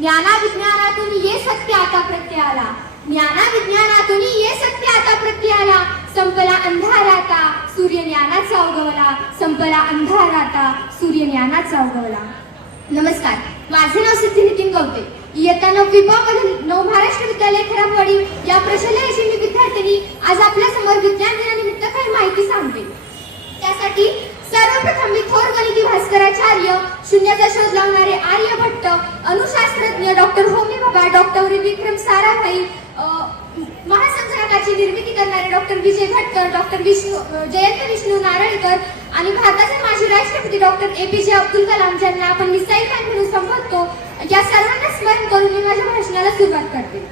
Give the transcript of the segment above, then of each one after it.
ज्ञाना विज्ञानातून ये सत्य आता प्रत्ययाला. ज्ञानाविज्ञानातून ये सत्य आता प्रत्ययाला. संपला अंधाराता सूर्य ज्ञानाचा उगवला. संपला अंधाराता सूर्य ज्ञानाचा उगवला. नमस्कार. माझे नाव सिद्धी नितीन गवते. इयत्ता नववी ब मधील नव महाराष्ट्र विद्यालय खराबवाडी या प्रशालेची मी विद्यार्थिनी. आज आपण भास्कराचार्य शून्याचा शोध लावणारे आर्यभट्ट अनुशास्त्रज्ञ डॉक्टर होमी बाबा डॉक्टर विक्रम साराभाई महासंगणकाची निर्मिती करणारे डॉक्टर विजय भटकर डॉक्टर विष्णू जयंत विष्णू नारळकर आणि भारताचे माजी राष्ट्रपती डॉक्टर ए पी जे अब्दुल कलाम ज्यांना आपण मिसाईल मॅन म्हणून संबोधतो या सर्वांना स्मरण करून मी माझ्या भाषणाला सुरुवात करते.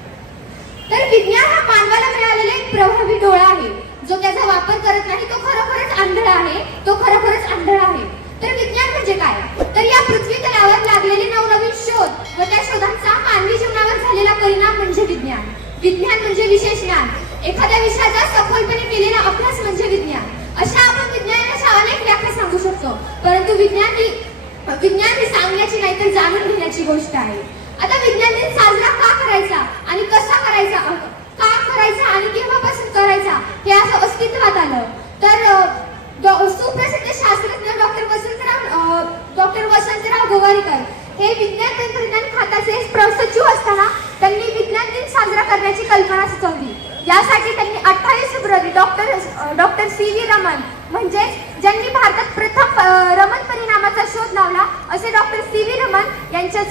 तर विज्ञान हा मानवाला मिळालेला एक प्रभावी डोळा आहे जो त्याचा वापर करत नाही तो खरोखरच आंधळा आहे तो खरोखरच आंधळा आहे तर विज्ञान म्हणजे काय तर या पृथ्वी तलावर लागलेले नवनवीन शोध व त्या शोधांचा मानवी जीवनावर झालेला परिणाम म्हणजे विज्ञान विज्ञान म्हणजे विशेष ज्ञान. एखाद्या विषयाचा सखोलपणे केलेला अभ्यास म्हणजे विज्ञान. अशा आपण विज्ञानाच्या अनेक व्याख्या सांगू शकतो. परंतु विज्ञान ही विज्ञान ही सांगण्याची नाही तर जाणून घेण्याची गोष्ट आहे. आता विज्ञान दिन साजरा का करायचा आणि कसा करायचा? का करायचा आणि केव्हापासून करायचा? हे असं अस्तित्वात आलं. तर सुप्रसिद्ध शास्त्रज्ञ डॉक्टर वसंतराव डॉक्टर वसंतराव गोवारीकर हे विज्ञान तंत्रज्ञान खात्याचे प्र- सचिव असताना त्यांनी विज्ञान दिन साजरा करण्याची सुचवली. यासाठी त्यांनी अठ्ठावीस February doctor doctor C V Raman म्हणजे ज्यांनी भारतात प्रथम रमन परिणामाचा शोध लावला असे डॉक्टर सी व्ही रमन यांच्या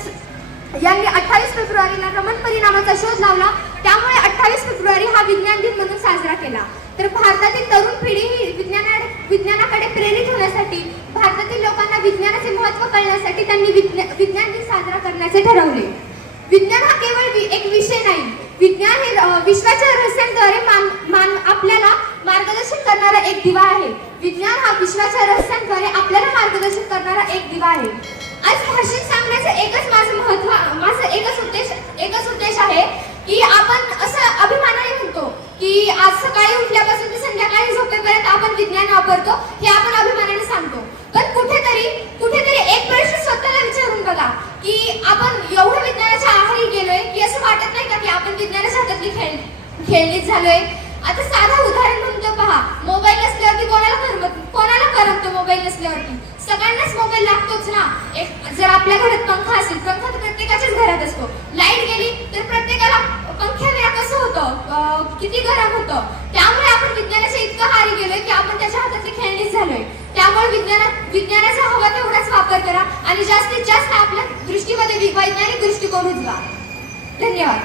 यांनी अठ्ठावीस फेब्रुवारीला रमन परिणामाचा शोध लावला. त्यामुळे अठ्ठावीस फेब्रुवारी हा विज्ञान दिन म्हणून साजरा केला. तर भारतातील तरुण पिढी ही विज्ञाना विज्ञानाकडे प्रेरित होण्यासाठी भारतातील लोकांना विज्ञानाचे महत्त्व कळण्यासाठी त्यांनी विज्ञान विज्ञान दिन साजरा करण्याचे ठरवले. विज्ञान हा केवळ एक विषय नाही विज्ञान हे विश्वाच्या रहस्यांद्वारे मान मान आपल्याला मार्गदर्शन करणारा एक दिवा आहे. विज्ञान हा विश्वाच्या रहस्यांद्वारे आपल्याला मार्गदर्शन करणारा एक दिवा आहे. आज भाषण सांगण्याचं एकच माझं महत्त्व माझं एकच उद्देश एकच उद्देश आहे की आपण असं अभिमानाने म्हणतो की आज सकाळी उठल्यापासून ते संध्याकाळी झोपेपर्यंत आपण विज्ञान वापरतो हे आपण अभिमानाने सांगतो. पण कुठेतरी कुठेतरी एक प्रश्न स्वतःला विचारून बघा. की आपण एवढं विज्ञानाच्या आहारी गेलोय की असं वाटत नाही का की आपण विज्ञानाच्या हातातली खेळ खेळणीच झालोय? आता साधं उदाहरण म्हणतो पहा. मोबाईल नसल्यावरती कोणाला करमत कोणाला करमतो मोबाईल नसल्यावरती? सगळ्यांनाच मोबाईल लागतोच ना. एक जर आपल्या घरात पंखा असेल पंखा तर प्रत्येकाच्याच घरात असतो. लाइट गेली तर प्रत्येकाला पंख्याविना कसं होतं? किती गरम होतं? त्यामुळे आपण विज्ञानाच्या इतकं हार गेलोय की आपण त्याच्या हातातली खेळणीच झालोय त्यामुळे विज्ञानात विज्ञानाचा हवा तेवढाच वापर करा आणि जास्तीत जास्त आपल्या दृष्टीमध्ये वैज्ञानिक दृष्टिकोन उजवा धन्यवाद.